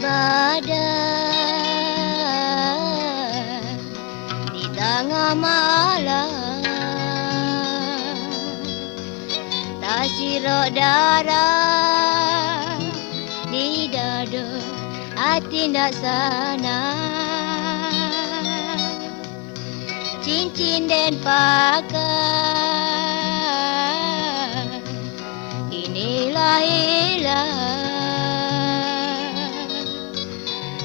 badan di tengah malam, tak sirok darah di dada hati tak sana. Cincin dan pakai inilah hilang,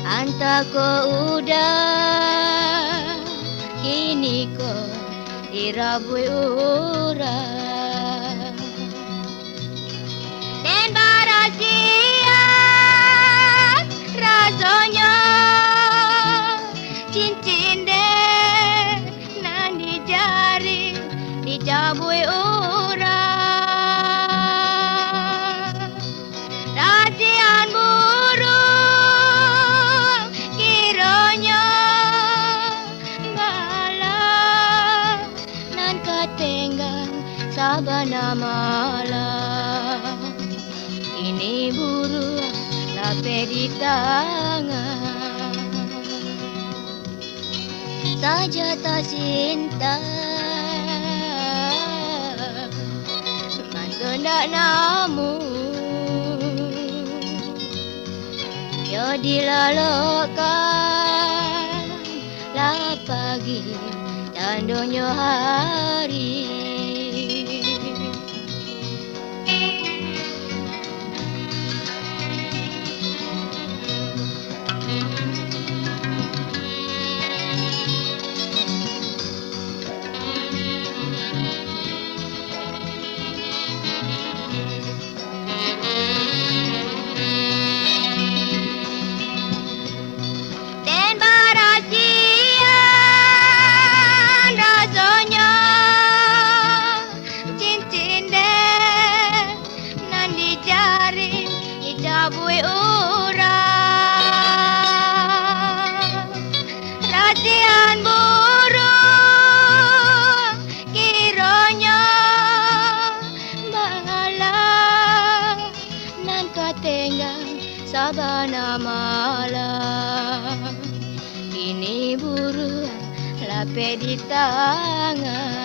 hantar ko udah kini ko dirabui orang. Dan barasiat rasanya cincin den nan di jari dicabui orang. Racian burung kiranya malam nan katenggan sabana malam. Ini burung lape di tangan, saja tak cinta mantu nak namu. Yo dilalokan lah pagi dan dunia hari. Dan barasian rasanya cincin den nan dicari dicabui orang. Racian burung kiranya malam nan katenggan sabana malam. Ini burung lape di tangan,